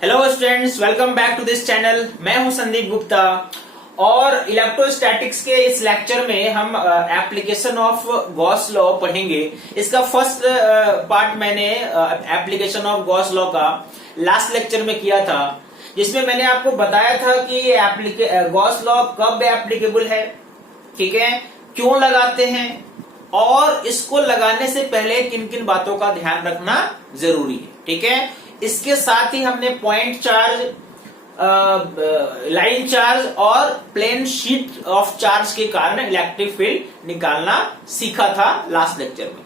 Hello students, welcome back to this channel. मैं हूं संदीप गुप्ता और इलेक्ट्रोस्टैटिक्स के इस लेक्चर में हम एप्लीकेशन ऑफ गॉस लॉ पढ़ेंगे। इसका फर्स्ट पार्ट मैंने एप्लीकेशन ऑफ गॉस लॉ का लास्ट लेक्चर में किया था, जिसमें मैंने आपको बताया था कि गॉस लॉ कब एप्लीकेबल है, ठीक है, क्यों लगाते हैं और इसको लगाने से पहले किन किन बातों का ध्यान रखना जरूरी है, ठीक है। इसके साथ ही हमने पॉइंट चार्ज, लाइन चार्ज और प्लेन शीट ऑफ चार्ज के कारण इलेक्ट्रिक फील्ड निकालना सीखा था लास्ट लेक्चर में।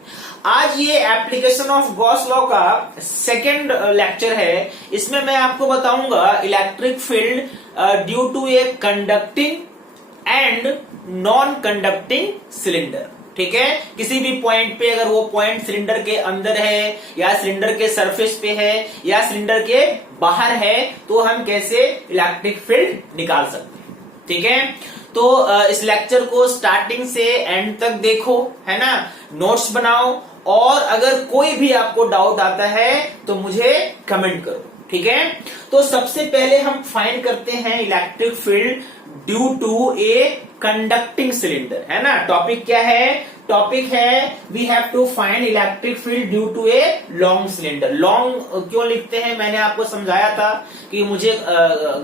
आज ये एप्लीकेशन ऑफ गॉस लॉ का सेकेंड लेक्चर है। इसमें मैं आपको बताऊंगा electric field due to a conducting and non conducting cylinder, ठीक है। किसी भी पॉइंट पे अगर वो पॉइंट सिलेंडर के अंदर है या सिलेंडर के सरफेस पे है या सिलेंडर के बाहर है तो हम कैसे इलेक्ट्रिक फील्ड निकाल सकते हैं, ठीक है। तो इस लेक्चर को स्टार्टिंग से एंड तक देखो, है ना, नोट्स बनाओ और अगर कोई भी आपको डाउट आता है तो मुझे कमेंट करो, ठीक है। तो सबसे पहले हम फाइंड करते हैं electric field due to a conducting cylinder, है ना। टॉपिक क्या है? टॉपिक है we have to find electric field due to a long cylinder. Long क्यों लिखते हैं मैंने आपको समझाया था कि मुझे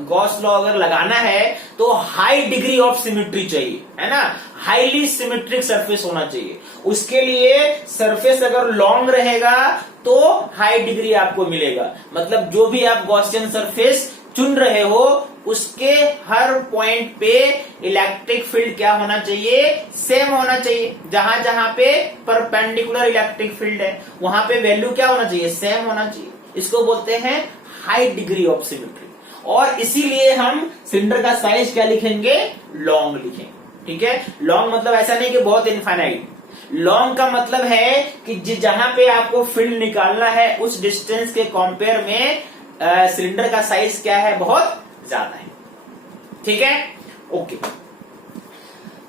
गॉस लॉ अगर लगाना है तो हाई डिग्री ऑफ सिमेट्री चाहिए, है ना, हाईली सिमेट्रिक सरफेस होना चाहिए। उसके लिए सरफेस अगर लॉन्ग रहेगा तो हाई डिग्री आपको मिलेगा। मतलब जो भी आप गॉसियन सरफेस चुन रहे हो उसके हर पॉइंट पे इलेक्ट्रिक फील्ड क्या होना चाहिए? सेम होना चाहिए। जहां जहां पे परपेंडिकुलर इलेक्ट्रिक फील्ड है वहां पे वैल्यू क्या होना चाहिए? सेम होना चाहिए। इसको बोलते हैं हाई डिग्री ऑफ सिमेट्री। और इसीलिए हम सिलेंडर का साइज क्या लिखेंगे? लॉन्ग लिखेंगे, ठीक है। लॉन्ग मतलब ऐसा नहीं कि बहुत इनफाइनाइट। लॉन्ग का मतलब है कि जहां पे आपको फील्ड निकालना है उस डिस्टेंस के कंपेयर में सिलेंडर का साइज क्या है? बहुत ज्यादा है, ठीक है। ओके,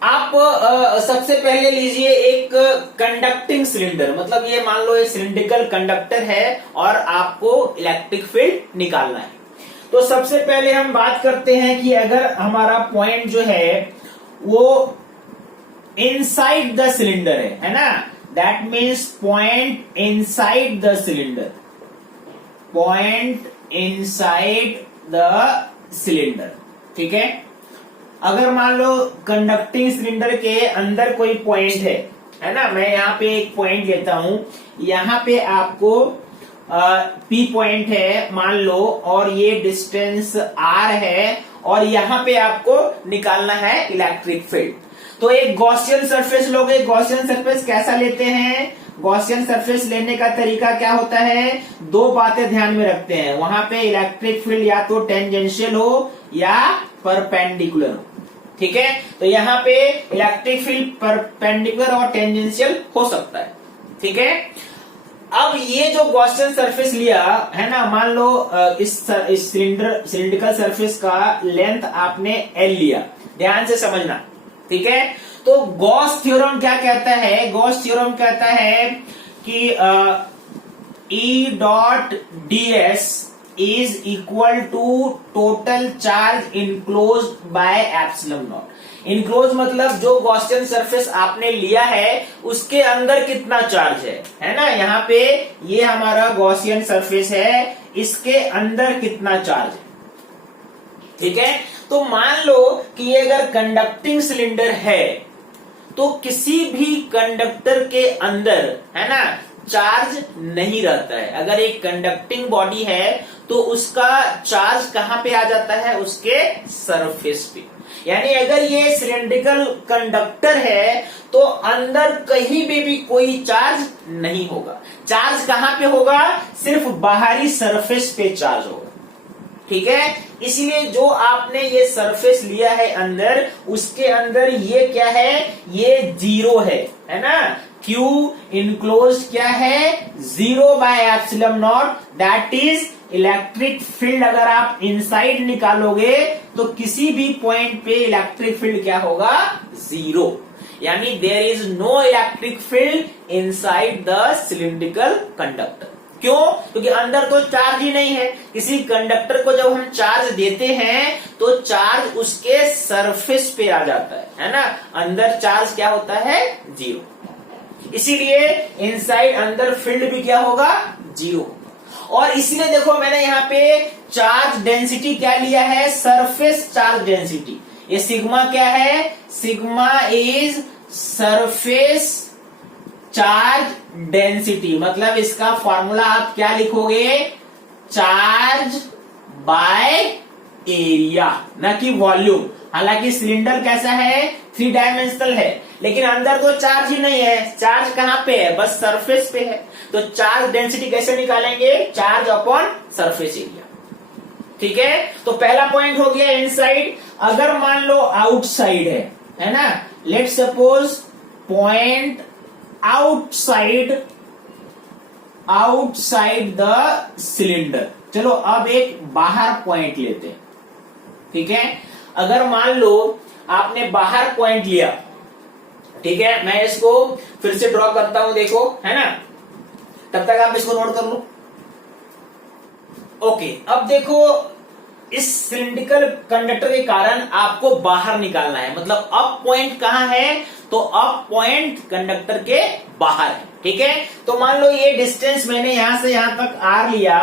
आप सबसे पहले लीजिए एक कंडक्टिंग सिलेंडर। मतलब ये मान लो ये सिलिंड्रिकल कंडक्टर है और आपको इलेक्ट्रिक फील्ड निकालना है। तो सबसे पहले हम बात करते हैं कि अगर हमारा पॉइंट जो है वो इनसाइड द सिलेंडर है ना, that means point inside the cylinder, point inside the cylinder, ठीक है। अगर मान लो कंडक्टिंग सिलेंडर के अंदर कोई पॉइंट है ना, मैं यहाँ पे एक पॉइंट लेता हूं, यहाँ पे आपको पी पॉइंट है मान लो और ये डिस्टेंस आर है और यहाँ पे आपको निकालना है इलेक्ट्रिक फील्ड। तो एक गॉसियन सरफेस लोगे। गॉसियन सरफेस कैसा लेते हैं? गॉसियन सरफेस लेने का तरीका क्या होता है? दो बातें ध्यान में रखते हैं। वहां पे इलेक्ट्रिक फील्ड या तो टेंजेंशियल हो या परपेंडिकुलर हो, ठीक है। तो यहाँ पे इलेक्ट्रिक फील्ड परपेंडिकुलर और टेंजेंशियल हो सकता है, ठीक है। अब ये जो गॉसियन सरफेस लिया है ना, मान लो इस सिलिंड्रिकल सरफेस का लेंथ आपने एल लिया, ध्यान से समझना, ठीक है। तो गॉस थ्योरम क्या कहता है? गॉस थ्योरम कहता है कि E dot ds is equal to total charge enclosed by epsilon naught. Enclose मतलब जो गॉसियन सरफेस आपने लिया है उसके अंदर कितना चार्ज है ना। यहाँ पे ये हमारा गॉसियन सरफेस है, इसके अंदर कितना चार्ज है, ठीक है। तो मान लो कि ये अगर कंडक्टिंग सिलेंडर है तो किसी भी कंडक्टर के अंदर, है ना, चार्ज नहीं रहता है। अगर एक कंडक्टिंग बॉडी है तो उसका चार्ज कहां पे आ जाता है? उसके सरफेस पे। यानी अगर ये सिलिंड्रिकल कंडक्टर है तो अंदर कहीं भी कोई चार्ज नहीं होगा। चार्ज कहां पे होगा? सिर्फ बाहरी सरफेस पे चार्ज होगा, ठीक है। इसीलिए जो आपने ये सरफेस लिया है अंदर, उसके अंदर ये क्या है? ये जीरो है ना। Q इनक्लोज क्या है? Zero by epsilon not, that is electric field. अगर आप इनसाइड निकालोगे तो किसी भी पॉइंट पे इलेक्ट्रिक फील्ड क्या होगा? जीरो। यानी there is no electric field inside the cylindrical conductor. क्यों? क्योंकि अंदर तो चार्ज ही नहीं है। किसी कंडक्टर को जब हम चार्ज देते हैं तो चार्ज उसके सरफेस पे आ जाता है ना। अंदर चार्ज क्या होता है? जीरो। इसीलिए इनसाइड अंदर फील्ड भी क्या होगा? जीरो। और इसीलिए देखो मैंने यहाँ पे चार्ज डेंसिटी क्या लिया है? Surface charge density. ये सिग्मा क्या है? Sigma is surface charge density. मतलब इसका फॉर्मूला आप क्या लिखोगे? चार्ज बाय एरिया, ना कि वॉल्यूम। हालांकि सिलेंडर कैसा है? 3 डायमेंशनल है, लेकिन अंदर तो चार्ज ही नहीं है। चार्ज कहां पे है? बस सरफेस पे है। तो चार्ज डेंसिटी कैसे निकालेंगे? Charge upon surface area. ठीक है, तो पहला पॉइंट हो गया इनसाइड। अगर मान लो आउटसाइड है ना, let suppose point outside the cylinder. चलो अब एक बाहर पॉइंट लेते हैं। ठीक है, अगर मान लो आपने बाहर पॉइंट लिया, ठीक है, मैं इसको फिर से ड्रॉ करता हूं, देखो, है ना, तब तक आप इसको नोट कर लो। ओके, अब देखो इस सिलिंड्रिकल कंडक्टर के कारण आपको बाहर निकालना है। मतलब अप पॉइंट कहां है? तो अप पॉइंट कंडक्टर के बाहर है। ठीक है, तो मान लो ये डिस्टेंस मैंने यहां से यहां तक आर लिया।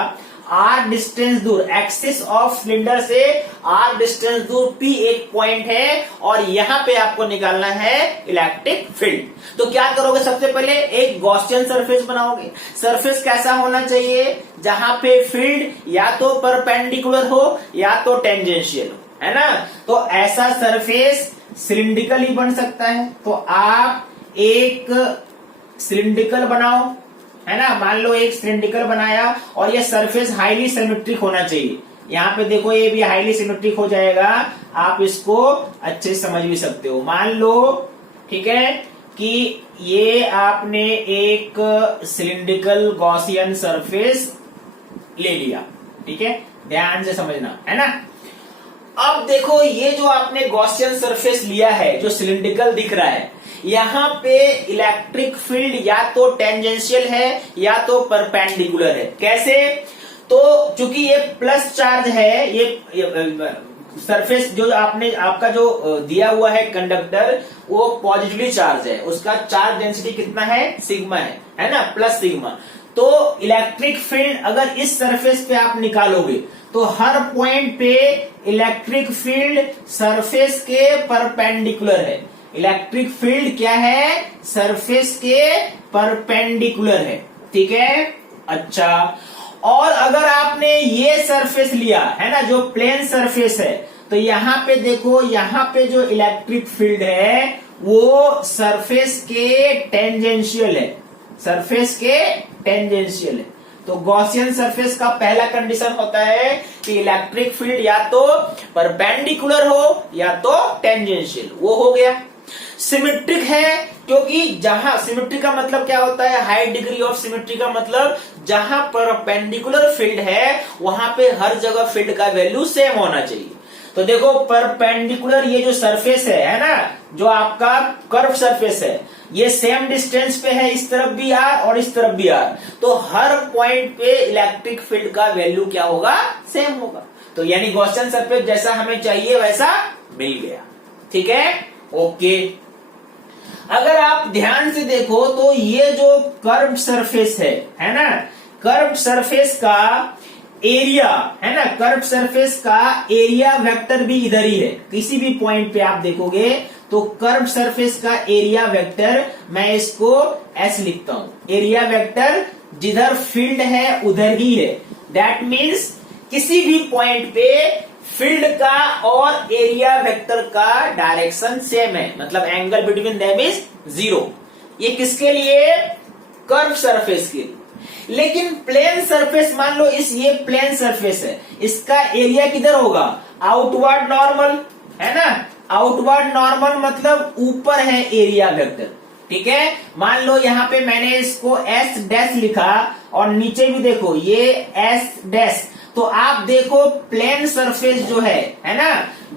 आर डिस्टेंस दूर, एक्सिस ऑफ सिलेंडर से आर डिस्टेंस दूर पी एक पॉइंट है, और यहां पे आपको निकालना है इलेक्ट्रिक फील्ड। तो क्या करोगे? सबसे पहले एक गॉसियन सरफेस बनाओगे। सरफेस कैसा होना चाहिए? जहां पे फील्ड या तो परपेंडिकुलर हो या तो टेंजेंशियल हो, है ना। तो ऐसा सरफेस सिलिंड्रिकल ही बन सकता है। तो आप एक सिलिंड्रिकल बनाओ, है ना। मान लो एक सिलिंड्रिकल बनाया और ये सरफेस हाईली सिमेट्रिक होना चाहिए। यहाँ पे देखो ये भी हाईली सिमेट्रिक हो जाएगा, आप इसको अच्छे से समझ भी सकते हो। मान लो, ठीक है, कि ये आपने एक सिलिंड्रिकल गॉसियन सरफेस ले लिया। ठीक है, ध्यान से समझना, है ना। अब देखो ये जो आपने गॉसियन सरफेस लिया है, जो सिलिंड्रिकल दिख रहा है, यहां पे इलेक्ट्रिक फील्ड या तो टेंजेंशियल है या तो परपेंडिकुलर है। कैसे? तो चूंकि ये प्लस चार्ज है, ये सरफेस जो आपने आपका जो दिया हुआ है कंडक्टर, वो पॉजिटिवली चार्ज है। उसका चार्ज डेंसिटी कितना है? सिग्मा है ना, प्लस सिग्मा। तो इलेक्ट्रिक फील्ड अगर इस सरफेस पे आप निकालोगे तो हर पॉइंट पे इलेक्ट्रिक फील्ड सरफेस के परपेंडिकुलर है। इलेक्ट्रिक फील्ड क्या है? सरफेस के परपेंडिकुलर है। ठीक है, अच्छा। और अगर आपने ये सरफेस लिया है ना, जो प्लेन सरफेस है, तो यहां पे देखो, यहां पे जो इलेक्ट्रिक फील्ड है वो सरफेस के टेंजेंशियल है। सरफेस के टेंजेंशियल है। तो गॉसियन सरफेस का पहला कंडीशन होता है कि इलेक्ट्रिक फील्ड या तो परपेंडिकुलर हो या तो टेंजेंशियल। वो हो गया। सिमेट्रिक है, क्योंकि जहां सिमेट्री का मतलब क्या होता है? हाई डिग्री ऑफ सिमेट्री का मतलब जहां परपेंडिकुलर फील्ड है वहां पे हर जगह फील्ड का वैल्यू सेम होना चाहिए। तो देखो परपेंडिकुलर ये जो सरफेस है ना, जो आपका कर्व सरफेस है, ये सेम डिस्टेंस पे है, इस तरफ भी आर और इस तरफ भी आर। तो हर पॉइंट पे इलेक्ट्रिक फील्ड का वैल्यू क्या होगा? सेम होगा। तो यानी गॉसियन सरफेस जैसा हमें चाहिए वैसा मिल गया। ठीक है, ओके। अगर आप ध्यान से देखो तो ये जो कर्व सरफेस है ना, कर्व सरफेस का एरिया, है ना, कर्व सरफेस का एरिया वेक्टर भी इधर ही है। किसी भी पॉइंट पे आप देखोगे तो कर्व सरफेस का एरिया वेक्टर, मैं इसको एस लिखता हूं। एरिया वेक्टर जिधर फील्ड है उधर ही है। दैट मीन्स किसी भी पॉइंट पे फील्ड का और एरिया वेक्टर का डायरेक्शन सेम है। मतलब एंगल बिटवीन देम इज 0। ये किसके लिए? कर्व सरफेस के लिए। लेकिन प्लेन सरफेस, मान लो ये प्लेन सरफेस है, इसका एरिया किधर होगा? आउटवर्ड नॉर्मल, है ना। आउटवर्ड नॉर्मल मतलब ऊपर है एरिया वेक्टर। ठीक है, मान लो यहाँ पे मैंने इसको एस डैश लिखा और नीचे भी देखो ये एस डैश। तो आप देखो प्लेन सरफेस जो है ना,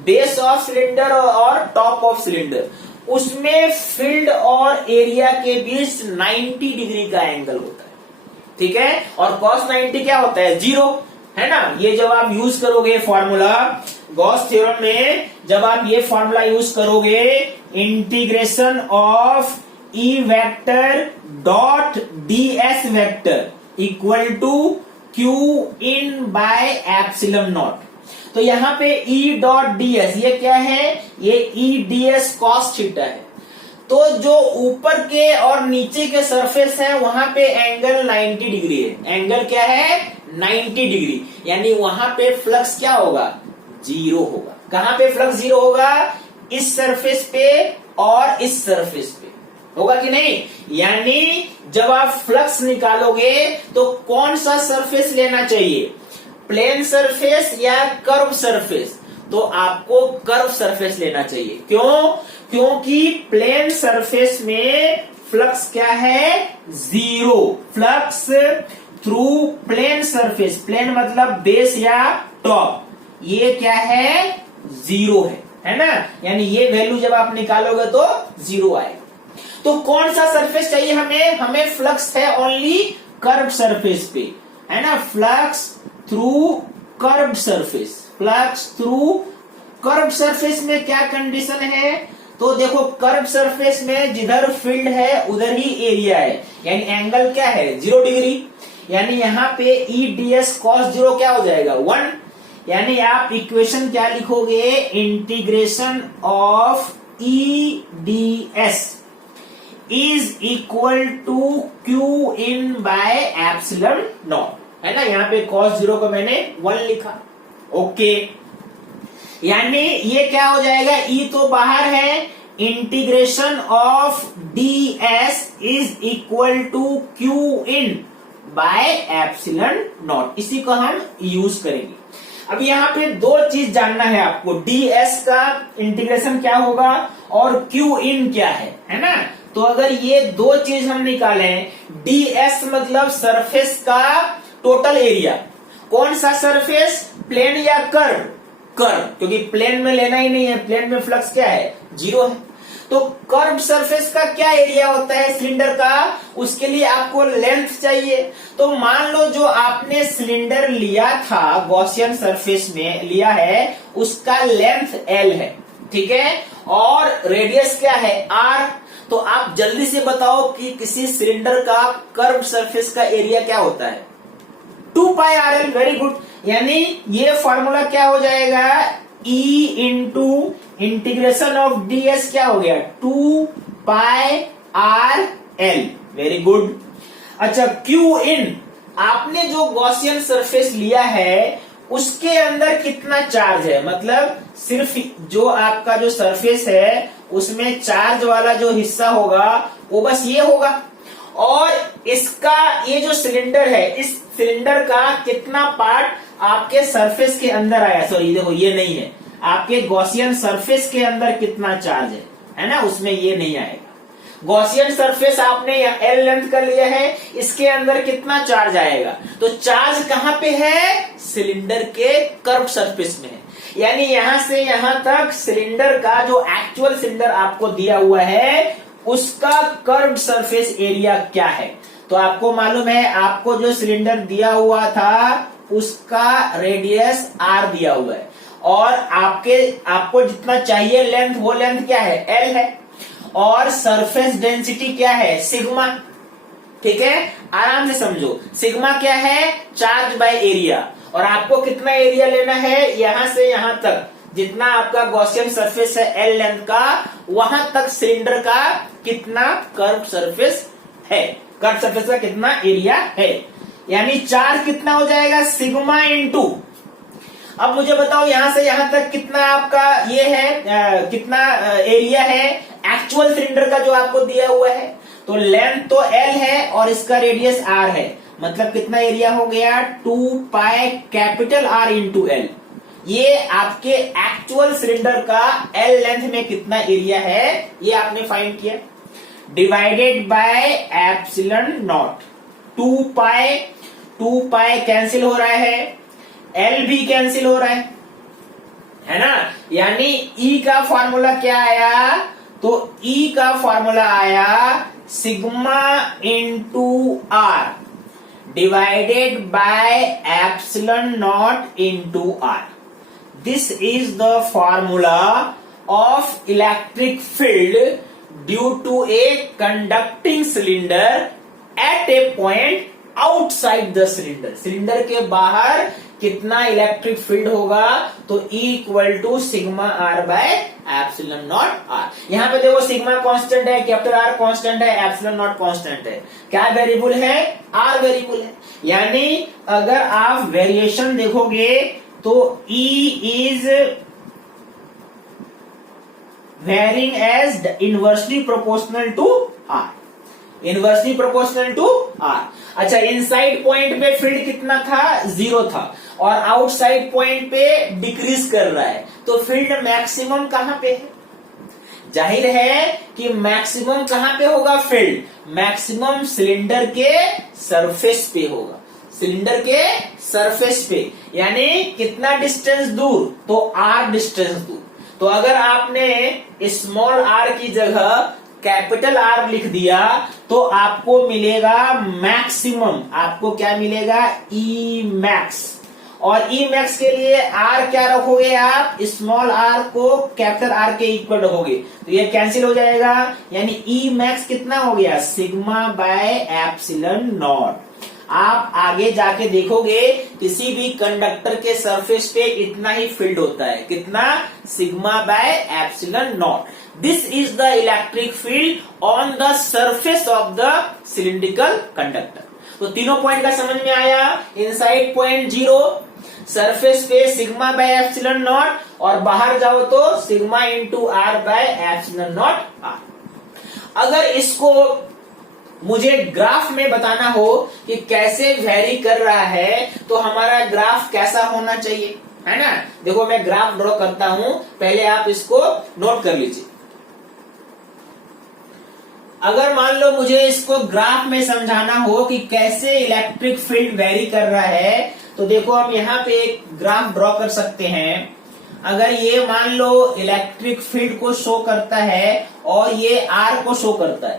बेस ऑफ सिलेंडर और टॉप ऑफ सिलेंडर, उसमें फील्ड और एरिया के बीच 90 डिग्री का एंगल होता है। ठीक है। और cos 90 क्या होता है, 0, है ना। ये जब आप यूज करोगे फॉर्मूला गॉस थ्योरम में, जब आप ये फॉर्मूला यूज करोगे, integration of E vector dot ds vector equal to Q in by epsilon naught. तो यहाँ पे ई डॉट ds ये क्या है, ये ई ds cos थीटा है। तो जो ऊपर के और नीचे के सरफेस है वहां पे एंगल 90 डिग्री है। एंगल क्या है, 90 डिग्री, यानी वहां पे फ्लक्स क्या होगा, 0 होगा। कहां पे फ्लक्स 0 होगा, इस सरफेस पे और इस सरफेस पे, होगा कि नहीं। यानी जब आप फ्लक्स निकालोगे तो कौन सा सरफेस लेना चाहिए, प्लेन सरफेस या कर्व सरफेस। तो आपको कर्व सरफेस लेना चाहिए। क्यों, क्योंकि प्लेन सरफेस में फ्लक्स क्या है, 0। Flux through plane surface, plane मतलब बेस या टॉप, ये क्या है, 0 है ना। यानी ये वैल्यू जब आप निकालोगे तो 0 आएगा। तो कौन सा सरफेस चाहिए हमें, हमें फ्लक्स है ओनली कर्व सरफेस पे, है ना। Flux through curve surface, flux through curve surface में क्या कंडीशन है, तो देखो कर्व सरफेस में जिधर फील्ड है उधर ही एरिया है, यानी एंगल क्या है, 0 डिग्री। यानी यहाँ पे ई ds cos 0 क्या हो जाएगा, 1। यानी आप इक्वेशन क्या लिखोगे, integration of E ds is equal to Q in by epsilon naught, है ना। यहाँ पे cos 0 को मैंने 1 लिखा, ओके। यानी ये क्या हो जाएगा, ई तो बाहर है, integration of ds is equal to Q in by epsilon naught. इसी को हम यूज करेंगे। अब यहाँ पे दो चीज जानना है आपको, ds का इंटीग्रेशन क्या होगा और क्यू इन क्या है ना। तो अगर ये दो चीज हम निकालें, ds मतलब सरफेस का टोटल एरिया, कौन सा सरफेस, प्लेन या कर्व, कर्व, क्योंकि प्लेन में लेना ही नहीं है, प्लेन में फ्लक्स क्या है, 0 है। तो कर्व सरफेस का क्या एरिया होता है सिलेंडर का, उसके लिए आपको लेंथ चाहिए। तो मान लो जो आपने सिलेंडर लिया था गॉसियन सरफेस में लिया है, उसका लेंथ l है, ठीक है, और रेडियस क्या है, r। तो आप जल्दी से बताओ कि किसी सिलेंडर का कर्व सरफेस का एरिया क्या होता है, 2 पाई RL। Very good. यानी ये फॉर्मूला क्या हो जाएगा, E into integration of ds क्या हो गया, 2 पाई RL। Very good. अच्छा, Q इन, आपने जो गॉसियन सरफेस लिया है उसके अंदर कितना चार्ज है, मतलब सिर्फ जो आपका जो सरफेस है उसमें चार्ज वाला जो हिस्सा होगा वो बस ये होगा, और इसका ये जो सिलेंडर है, इस सिलेंडर का कितना पार्ट आपके सरफेस के अंदर आया, सॉरी देखो ये नहीं है, आपके गॉसियन सरफेस के अंदर कितना चार्ज है ना, उसमें ये नहीं आएगा। गॉसियन सरफेस आपने L लेंथ का लिया है, इसके अंदर कितना चार्ज आएगा, तो चार्ज कहां पे है, सिलेंडर के कर्व सरफेस में है। यानी यहां से यहां तक सिलेंडर का जो एक्चुअल सिलेंडर आपको दिया हुआ है उसका कर्व सरफेस एरिया क्या है। तो आपको मालूम है, आपको जो सिलेंडर दिया हुआ था उसका रेडियस r दिया हुआ है, और आपको जितना चाहिए लेंथ, वो लेंथ क्या है, l है, और सरफेस डेंसिटी क्या है, सिग्मा। ठीक है, आराम से समझो, सिग्मा क्या है, चार्ज बाय एरिया। और आपको कितना एरिया लेना है, यहां से यहां तक, जितना आपका गॉसियन सरफेस है L लेंथ का, वहां तक सिलेंडर का कितना कर्व सरफेस है, कर्व सरफेस का कितना एरिया है। यानी चार्ज कितना हो जाएगा, सिग्मा इंटू, अब मुझे बताओ यहां से यहां तक कितना आपका ये है, कितना एरिया है एक्चुअल सिलेंडर का जो आपको दिया हुआ है। तो लेंथ तो L है और इसका रेडियस R है, मतलब कितना एरिया हो गया, 2 pi capital R into L। ये आपके एक्चुअल सिलेंडर का L लेंथ में कितना एरिया है ये आपने फाइंड किया, divided by epsilon naught. 2 pi cancel हो रहा है, L भी कैंसिल हो रहा है ना। यानी E का फॉर्मूला क्या आया, तो E का फॉर्मूला आया sigma into R divided by epsilon naught into r. This is the formula of electric field due to a conducting cylinder at a point outside the cylinder. Cylinder के बाहर कितना electric field होगा, तो E equal to sigma R by epsilon naught R. यहाँ पे देखो sigma constant है, capital R constant है, एप्सिलॉन नॉट कांस्टेंट है। क्या वेरिएबल है? आर वेरिएबल है। यानी अगर आप वेरिएशन देखोगे तो E is varying as inversely proportional to R, inversely proportional to R. अच्छा, इनसाइड पॉइंट पे फील्ड कितना था? 0 था, और आउटसाइड पॉइंट पे डिक्रीज कर रहा है, तो फील्ड मैक्सिमम कहां पे है? जाहिर है कि मैक्सिमम कहां पे होगा फील्ड? मैक्सिमम सिलेंडर के सरफेस पे होगा, सिलेंडर के सरफेस पे। यानी कितना डिस्टेंस दूर? तो आर डिस्टेंस दूर। तो अगर आपने स्मॉल आर की जगह कैपिटल आर लिख दिया तो आपको मिलेगा मैक्सिमम, आपको क्या मिलेगा? E max. और ई मैक्स के लिए आर क्या रखोगे आप? स्मॉल आर को कैपिटल आर के इक्वल रखोगे, तो ये कैंसिल हो जाएगा। यानी ई मैक्स कितना हो गया? Sigma by epsilon not. आप आगे जाके देखोगे किसी भी कंडक्टर के सरफेस पे इतना ही फील्ड होता है, कितना? Sigma by epsilon naught. This is the electric field on the surface of the cylindrical conductor. तो तीनों पॉइंट का समझ में आया। इनसाइड पॉइंट 0, सरफेस पे सिग्मा बाय एप्सिलॉन नॉट, और बाहर जाओ तो sigma into R by epsilon naught R. अगर इसको मुझे ग्राफ में बताना हो कि कैसे वेरी कर रहा है, तो हमारा ग्राफ कैसा होना चाहिए, है ना? देखो मैं ग्राफ ड्रॉ करता हूं, पहले आप इसको नोट कर लीजिए। अगर मान लो मुझे इसको ग्राफ में समझाना हो कि कैसे इलेक्ट्रिक फील्ड वेरी कर रहा है, तो देखो हम यहाँ पे एक ग्राफ ड्रॉ कर सकते हैं। अगर ये मान लो इलेक्ट्रिक फील्ड को शो करता है और ये आर को शो करता है,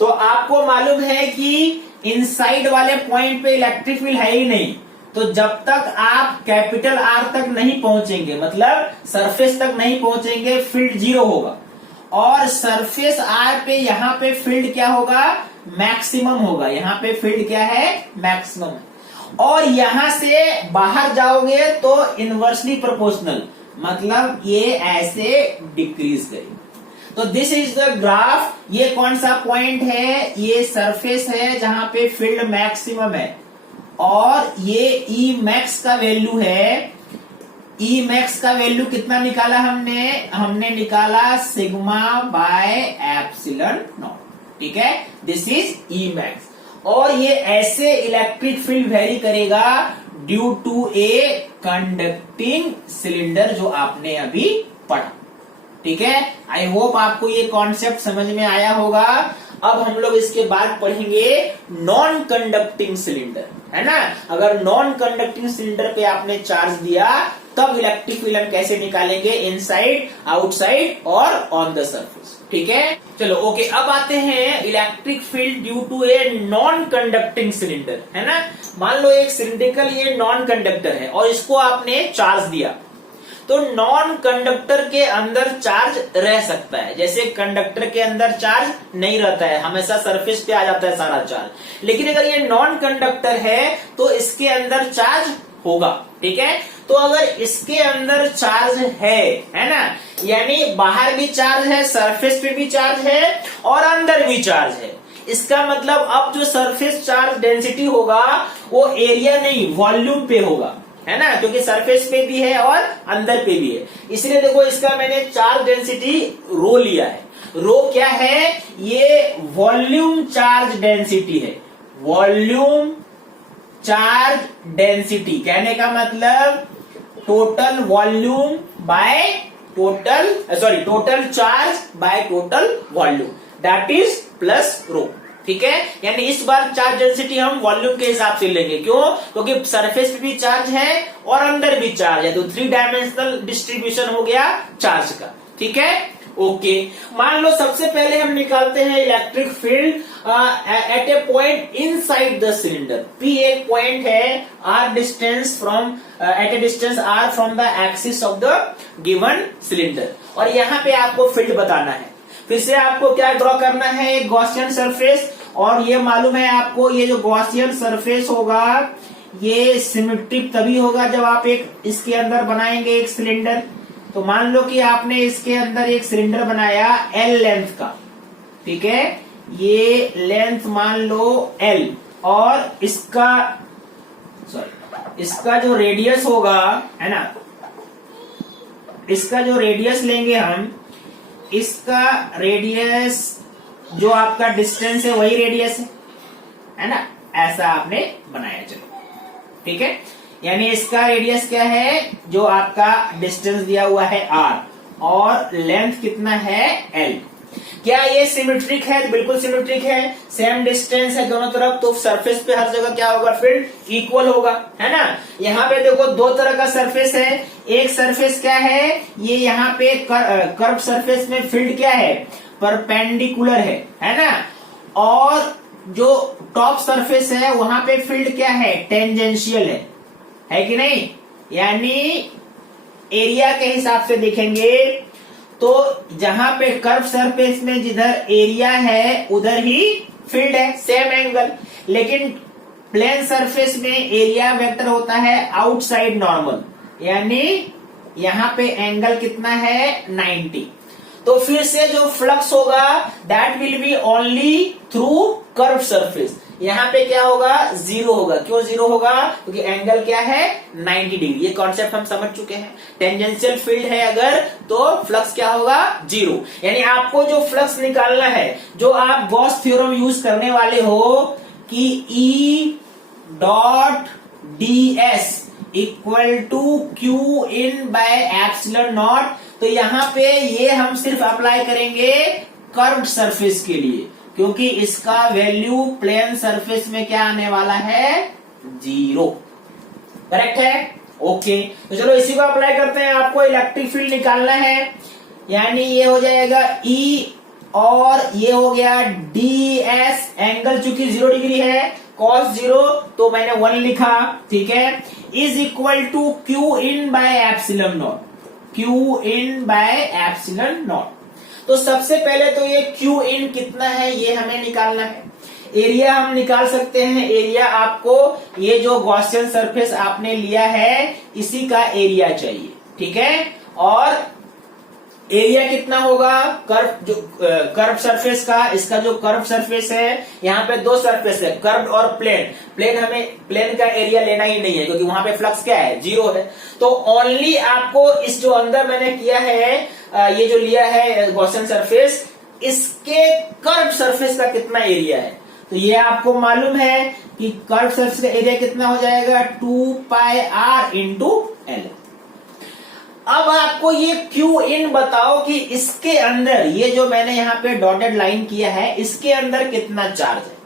तो आपको मालूम है कि इनसाइड वाले पॉइंट पे इलेक्ट्रिक फील्ड है ही नहीं। तो जब तक आप कैपिटल आर तक नहीं पहुंचेंगे, मतलब सरफेस तक नहीं पहुंचेंगे, फील्ड 0 होगा। और सरफेस आर पे यहाँ पे फील्ड क्या होगा? मैक्सिमम होगा। यहाँ पे फील्ड क्या है? मैक्सिमम है। और यहां से बाहर जाओगे तो इनवर्सली प्रोपोर्शनल, मतलब ये ऐसे डिक्रीज करेगा। तो दिस इज द ग्राफ। ये कौन सा पॉइंट है? ये सरफेस है जहां पे फील्ड मैक्सिमम है, और ये ई मैक्स का वैल्यू है। ई मैक्स का वैल्यू कितना निकाला हमने? हमने निकाला सिग्मा बाय एप्सिलॉन नॉट। ठीक है, दिस इज ई मैक्स। और ये ऐसे इलेक्ट्रिक फील्ड वेरी करेगा due to a conducting cylinder, जो आपने अभी पढ़ा। ठीक है, आई होप आपको ये कॉन्सेप्ट समझ में आया होगा। अब हम लोग इसके बाद पढ़ेंगे नॉन कंडक्टिंग सिलेंडर, है ना? अगर नॉन कंडक्टिंग सिलेंडर पे आपने चार्ज दिया तब इलेक्ट्रिक फील्ड हम कैसे निकालेंगे? इनसाइड, आउटसाइड और ऑन द सरफेस। ठीक है, चलो ओके। अब आते हैं electric field due to a non conducting cylinder, है ना? मान लो एक सिलिंड्रिकल ये नॉन कंडक्टर है और इसको आपने चार्ज दिया, तो नॉन कंडक्टर के अंदर चार्ज रह सकता है। जैसे कंडक्टर के अंदर चार्ज नहीं रहता है, हमेशा सरफेस पे आ जाता है सारा चार्ज। लेकिन अगर ये नॉन कंडक्टर है तो इसके अंदर चार्ज होगा। ठीक है, तो अगर इसके अंदर चार्ज है ना, यानी बाहर भी चार्ज है, सरफेस पे भी चार्ज है और अंदर भी चार्ज है। इसका मतलब अब जो सरफेस चार्ज डेंसिटी होगा वो एरिया नहीं, वॉल्यूम पे होगा, है ना? क्योंकि सरफेस पे भी है और अंदर पे भी है। इसलिए देखो इसका मैंने चार्ज डेंसिटी रो लिया है। रो क्या है? ये वॉल्यूम चार्ज डेंसिटी है। वॉल्यूम चार्ज डेंसिटी कहने का मतलब total volume by total charge by total volume, that is plus रो। ठीक है, यानी इस बार चार्ज डेंसिटी हम वॉल्यूम के हिसाब से लेंगे। क्यों? क्योंकि सरफेस पे भी चार्ज है और अंदर भी चार्ज है, तो 3 डायमेंशनल डिस्ट्रीब्यूशन हो गया चार्ज का। ठीक है, ओके, मान लो सबसे पहले हम निकालते हैं electric field at a point inside the cylinder. P एक पॉइंट है r distance from at a distance r from the axis of the given cylinder, और यहाँ पे आपको फील्ड बताना है। फिर से आपको क्या ड्रॉ करना है, एक गॉसियन सरफेस, और ये मालूम है आपको ये जो गॉसियन सरफेस होगा ये सिमेट्रिक तभी होगा जब आप एक इसके अंदर बनाएंगे एक सिलेंडर। तो मान लो कि आपने इसके अंदर एक सिलेंडर बनाया L लेंथ का, ठीक है, ये लेंथ मान लो L, और इसका जो रेडियस होगा, है ना, इसका जो रेडियस लेंगे हम, इसका रेडियस जो आपका डिस्टेंस है वही रेडियस है ना, ऐसा आपने बनाया। चलो ठीक है, यानी इसका रेडियस क्या है, जो आपका डिस्टेंस दिया हुआ है r, और लेंथ कितना है L। क्या ये सिमेट्रिक है? बिल्कुल सिमेट्रिक है, सेम डिस्टेंस है दोनों तरफ, तो सरफेस पे हर जगह क्या होगा, फील्ड इक्वल होगा, है ना। यहाँ पे देखो दो तरह का सरफेस है, एक सरफेस क्या है, ये यहाँ पे कर्व सरफेस में फील्ड क्या है, परपेंडिकुलर है ना, और जो टॉप सरफेस है वहां पे फील्ड क्या है, टेंजेंशियल है कि नहीं। यानी एरिया के हिसाब से देखेंगे तो जहां पे कर्व सरफेस में जिधर एरिया है उधर ही फील्ड है, सेम एंगल। लेकिन प्लेन सरफेस में एरिया वेक्टर होता है आउटसाइड नॉर्मल, यानी यहां पे एंगल कितना है, 90। तो फिर से जो फ्लक्स होगा that will be only through curve surface. यहाँ पे क्या होगा, जीरो होगा। क्यों जीरो होगा, क्योंकि एंगल क्या है, 90 डिग्री। ये कॉन्सेप्ट हम समझ चुके हैं। टेंजेंशियल फील्ड है अगर, तो फ्लक्स क्या होगा, जीरो। यानी आपको जो फ्लक्स निकालना है, जो आप गॉस थ्योरम यूज करने वाले हो कि E dot ds equal to Q in by epsilon naught, तो यहाँ पे ये हम सिर्फ अप्लाई करेंगे कर्व्ड सरफेस के लिए, क्योंकि इसका वैल्यू प्लेन सरफेस में क्या आने वाला है, जीरो। करेक्ट है, ओके। तो चलो इसी को अप्लाई करते हैं। आपको इलेक्ट्रिक फील्ड निकालना है, यानी ये हो जाएगा E, और ये हो गया ds, एंगल चूंकि 0 डिग्री है, cos 0, तो मैंने 1 लिखा, ठीक है, is equal to Q in by epsilon naught, Q in by epsilon naught. तो सबसे पहले तो ये Q इन कितना है ये हमें निकालना है। एरिया हम निकाल सकते हैं, एरिया आपको ये जो गॉसियन सरफेस आपने लिया है इसी का एरिया चाहिए, ठीक है। और एरिया कितना होगा, कर्व, जो कर्व सरफेस का, इसका जो कर्व सरफेस है, यहाँ पे दो सरफेस है, कर्व और प्लेन। प्लेन का एरिया लेना ही नहीं है, क्योंकि वहां पे फ्लक्स क्या है, जीरो है। तो ओनली आपको इस जो अंदर मैंने किया है, ये जो लिया है गॉसियन सरफेस, इसके कर्व सरफेस का कितना एरिया है, तो ये आपको मालूम है कि कर्व सरफेस का एरिया कितना हो जाएगा, 2πr इंटू L। अब आपको ये Q इन बताओ कि इसके अंदर, ये जो मैंने यहाँ पे डॉटेड लाइन किया है, इसके अंदर कितना चार्ज है।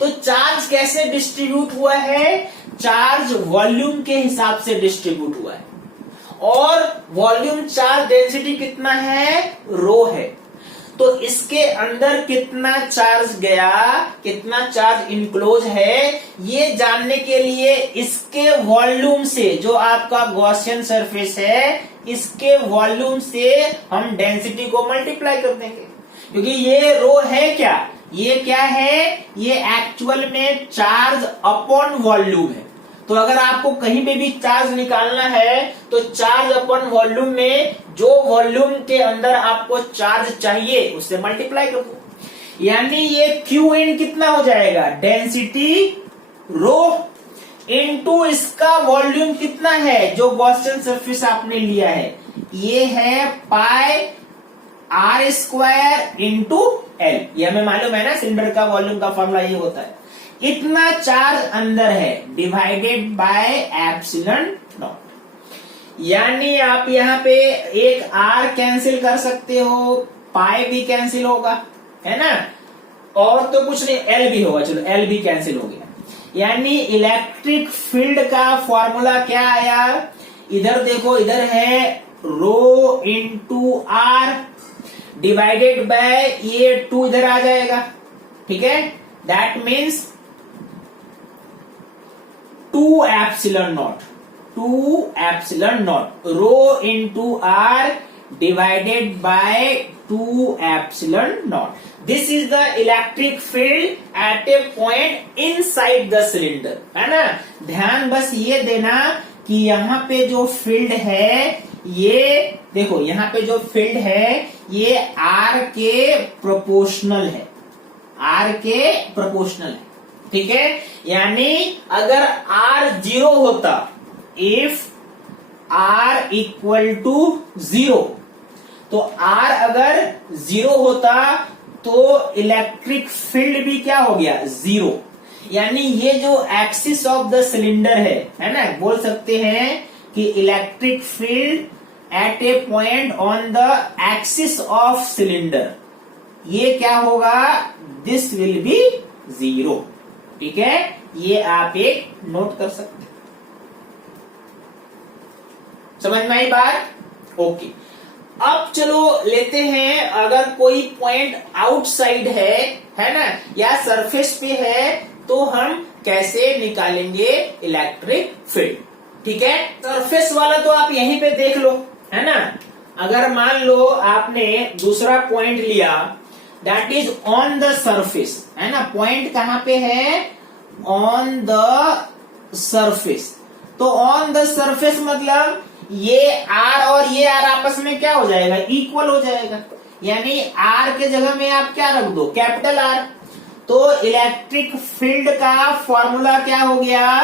तो चार्ज कैसे डिस्ट्रीब्यूट हुआ है, चार्ज वॉल्यूम के हिसाब से डिस्ट्रीब्यूट हुआ है, और वॉल्यूम चार्ज डेंसिटी कितना है, रो है। तो इसके अंदर कितना चार्ज गया, कितना चार्ज इनक्लोज है, ये जानने के लिए इसके वॉल्यूम से, जो आपका गॉसियन सरफेस है, इसके वॉल्यूम से हम डेंसिटी को मल्टीप्लाई कर देंगे। क्योंकि ये रो है क्या, ये क्या है, ये एक्चुअल में चार्ज अपॉन वॉल्यूम है। तो अगर आपको कहीं पे भी चार्ज निकालना है तो चार्ज अपॉन वॉल्यूम में जो वॉल्यूम के अंदर आपको चार्ज चाहिए उससे मल्टीप्लाई कर दो। यानी ये Q इन कितना हो जाएगा, डेंसिटी रो इनटू इसका वॉल्यूम कितना है, जो गॉसियन सरफेस आपने लिया है, ये है पाई r स्क्वायर इंटू L। ये हमें मालूम है ना, सिलेंडर का वॉल्यूम का फॉर्मूला ये होता है। इतना चार्ज अंदर है डिवाइडेड बाय एप्सिलॉन नॉट। यानी आप यहाँ पे एक r कैंसिल कर सकते हो, पाई भी कैंसिल होगा, है ना, और तो कुछ नहीं, L भी होगा। चलो L भी कैंसिल हो गया। यानी इलेक्ट्रिक फील्ड का फॉर्मूला क्या आया, इधर देखो, इधर है rho into r divided by ये 2 इधर आ जाएगा, ठीक है, that means 2 epsilon naught, 2 epsilon naught rho into R divided by 2 epsilon naught. This is the electric field at a point inside the cylinder, है ना. ध्यान बस ये देना कि यहाँ पे जो फील्ड है, ये देखो यहाँ पे जो फील्ड है ये आर के प्रोपोर्शनल है, आर के प्रोपोर्शनल है, ठीक है. यानी अगर आर 0 होता, इफ आर इक्वल टू 0, तो आर अगर 0 होता तो इलेक्ट्रिक फील्ड भी क्या हो गया, 0. यानी ये जो एक्सिस ऑफ द सिलेंडर है ना, बोल सकते हैं कि electric field at a point on the axis of cylinder, ये क्या होगा, दिस विल बी 0, ठीक है. ये आप एक नोट कर सकते हैं. समझ में आई बात? ओके. अब चलो लेते हैं, अगर कोई पॉइंट आउटसाइड है ना, या सरफेस पे है, तो हम कैसे निकालेंगे इलेक्ट्रिक फील्ड, ठीक है. सरफेस वाला तो आप यहीं पे देख लो, है ना. अगर मान लो आपने दूसरा पॉइंट लिया, that is on the surface, है ना. पॉइंट कहां पे है, ऑन द सरफेस. तो ऑन द सरफेस मतलब ये आर और ये आर आपस में क्या हो जाएगा, इक्वल हो जाएगा. यानी आर के जगह में आप क्या रख दो, कैपिटल आर. तो इलेक्ट्रिक फील्ड का फॉर्मूला क्या हो गया,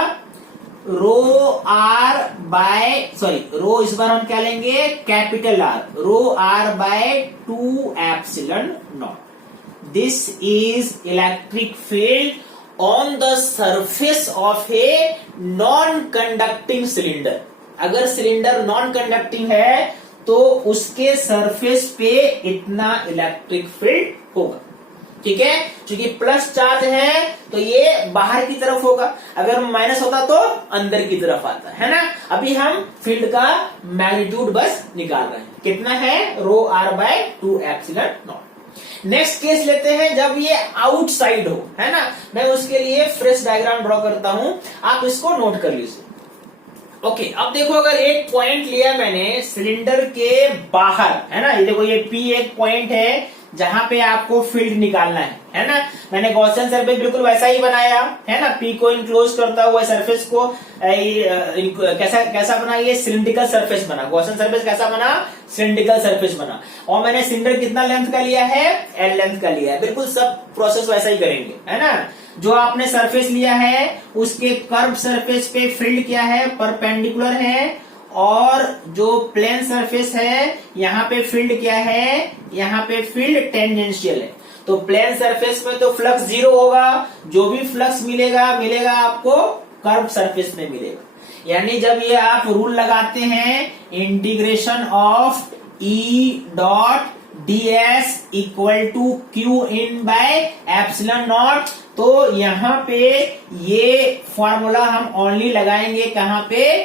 rho R by, sorry rho इस बार हम क्या लेंगे, capital R, rho R by 2 epsilon naught. This is electric field on the surface of a non conducting cylinder. अगर सिलेंडर नॉन कंडक्टिंग है तो उसके सरफेस पे इतना इलेक्ट्रिक फील्ड होगा, ठीक है. क्योंकि प्लस चार्ज है तो ये बाहर की तरफ होगा, अगर माइनस होता तो अंदर की तरफ आता, है ना. अभी हम फील्ड का मैग्नीट्यूड बस निकाल रहे हैं, कितना है, rho R by 2 epsilon naught. Next case लेते हैं जब ये आउटसाइड हो, है ना. मैं उसके लिए फ्रेश डायग्राम ड्रॉ करता हूं, आप इसको नोट कर लीजिए. ओके, अब देखो अगर एक पॉइंट लिया मैंने सिलेंडर के बाहर, है ना. ये देखो ये पी एक पॉइंट है जहां पे आपको फील्ड निकालना है ना. मैंने गॉसियन सरफेस बिल्कुल वैसा ही बनाया, है ना. पी को इनक्लोज करता हुआ सरफेस को कैसा बना, ये सिलिंड्रिकल सरफेस बना. गॉसियन सरफेस कैसा बना, सिलिंड्रिकल सरफेस बना. और मैंने सिलेंडर कितना लेंथ का लिया है, एल लेंथ का लिया है. बिल्कुल सब प्रोसेस वैसा ही करेंगे, है ना. जो आपने सरफेस लिया है उसके कर्व सरफेस पे फील्ड क्या है, परपेंडिकुलर है. और जो प्लेन सरफेस है यहाँ पे फील्ड क्या है, यहाँ पे फील्ड टेंजेंशियल है. तो प्लेन सरफेस में तो फ्लक्स 0 होगा, जो भी फ्लक्स मिलेगा आपको कर्व सरफेस में मिलेगा. यानी जब ये आप रूल लगाते हैं, integration of E dot ds equal to Q in by epsilon naught, तो यहाँ पे ये फॉर्मूला हम ओनली लगाएंगे कहाँ पे,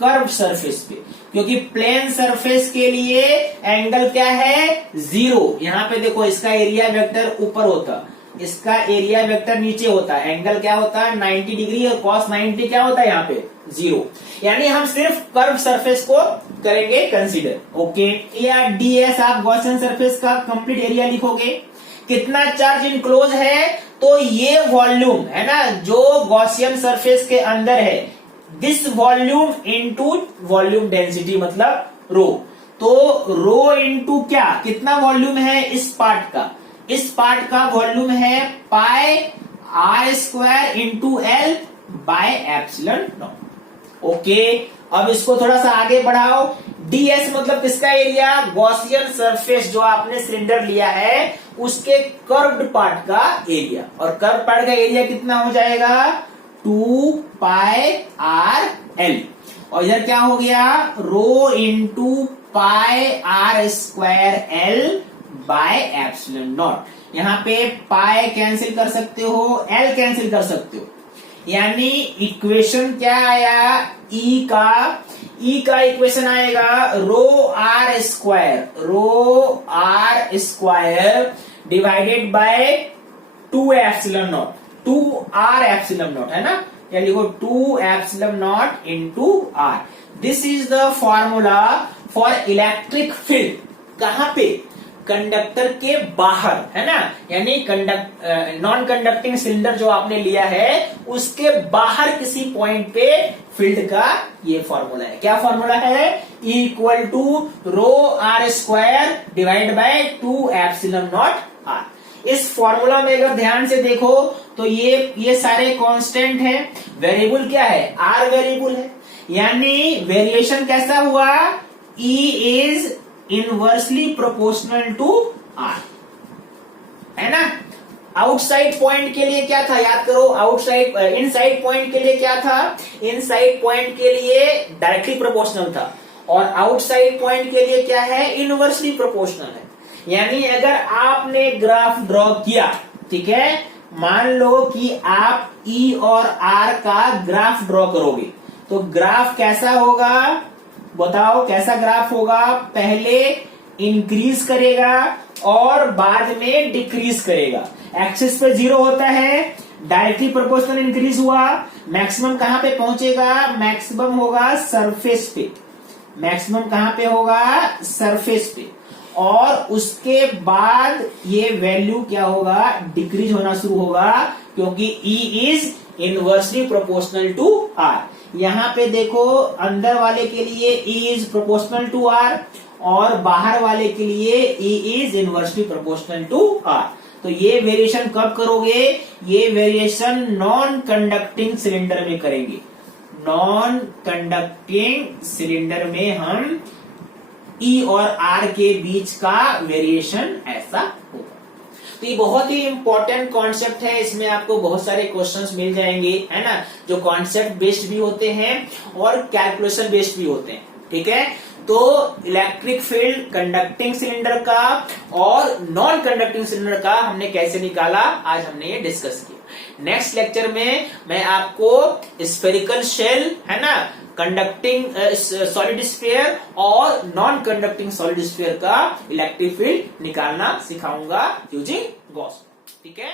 कर्व सरफेस पे. क्योंकि प्लेन सरफेस के लिए एंगल क्या है, 0. यहाँ पे देखो इसका एरिया वेक्टर ऊपर होता, इसका एरिया वेक्टर नीचे होता है. एंगल क्या होता है, 90 डिग्री, और cos 90 क्या होता है यहाँ पे, 0. यानी हम सिर्फ कर्व सरफेस को करेंगे कंसीडर. ओके, या ds आप गॉसियन सरफेस का कंप्लीट एरिया लिखोगे. कितना चार्ज इनक्लोज है, तो ये वॉल्यूम है ना जो गॉसियन सरफेस के अंदर है, this volume into volume density मतलब रो. तो रो इनटू क्या, कितना वॉल्यूम है इस पार्ट का, इस पार्ट का वॉल्यूम है pi R square into L by epsilon naught. Okay, अब इसको थोड़ा सा आगे बढ़ाओ. ds मतलब किसका एरिया, गॉसियन सरफेस जो आपने सिलेंडर लिया है उसके कर्व्ड पार्ट का एरिया. और कर्व पार्ट का एरिया कितना हो जाएगा, 2 पाई आर एल. और इधर क्या हो गया, rho into pi R square L by epsilon naught. यहाँ पे पाई कैंसिल कर सकते हो, एल कैंसिल कर सकते हो. यानी इक्वेशन क्या आया, ई का ई का इक्वेशन आएगा rho R square divided by 2 epsilon naught, 2 R epsilon naught, है ना, या लिखो 2 epsilon naught into R. This is the formula for electric field. कहां पे? कंडक्टर के बाहर, है ना, यानी नॉन कंडक्टिंग सिलेंडर जो आपने लिया है उसके बाहर किसी पॉइंट पे फील्ड का ये फॉर्मूला है। क्या फॉर्मूला है? Equal to rho R square divide by 2 epsilon naught R. इस फॉर्मूला में अगर ध्यान से देखो तो ये सारे कांस्टेंट है। वेरिएबल क्या है? आर वेरिएबल है, यानी वेरिएशन कैसा हुआ? E is inversely proportional to R, है ना। आउटसाइड पॉइंट के लिए क्या था? याद करो, आउटसाइड इनसाइड पॉइंट के लिए क्या था? इनसाइड पॉइंट के लिए डायरेक्टली प्रोपोर्शनल था, और आउटसाइड पॉइंट के लिए क्या है? इनवर्सली प्रोपोर्शनल है। यानी अगर आपने ग्राफ ड्रॉ किया, ठीक है, मान लो कि आप E और R का ग्राफ ड्रॉ करोगे, तो ग्राफ कैसा होगा? बताओ कैसा ग्राफ होगा? पहले इंक्रीज करेगा और बाद में डिक्रीज करेगा। एक्सिस पे 0 होता है, डायरेक्टली प्रोपोर्शनल इंक्रीज हुआ, मैक्सिमम कहां पे पहुंचेगा? मैक्सिमम होगा सरफेस पे। मैक्सिमम कहां पे होगा? सरफेस पे। और उसके बाद ये वैल्यू क्या होगा? डिक्रीज होना शुरू होगा, क्योंकि E is inversely proportional to R। यहां पे देखो, अंदर वाले के लिए E is proportional to R और बाहर वाले के लिए E is inversely proportional to R। तो ये वेरिएशन कब करोगे? ये वेरिएशन नॉन कंडक्टिंग सिलेंडर में करेंगे। नॉन कंडक्टिंग सिलेंडर में हम E और R के बीच का वेरिएशन ऐसा होगा। तो ये बहुत ही इंपॉर्टेंट कॉन्सेप्ट है, इसमें आपको बहुत सारे क्वेश्चंस मिल जाएंगे, है ना, जो कॉन्सेप्ट बेस्ड भी होते हैं और कैलकुलेशन बेस्ड भी होते हैं, ठीक है। तो इलेक्ट्रिक फील्ड कंडक्टिंग सिलेंडर का और नॉन कंडक्टिंग सिलेंडर का हमने कैसे निकाला, आज हमने ये डिस्कस किया। नेक्स्ट लेक्चर में मैं आपको स्फेरिकल शेल, है ना, कंडक्टिंग सॉलिड स्फीयर और नॉन कंडक्टिंग सॉलिड स्फीयर का इलेक्ट्रिक फील्ड निकालना सिखाऊंगा यूजिंग गॉस, ठीक है।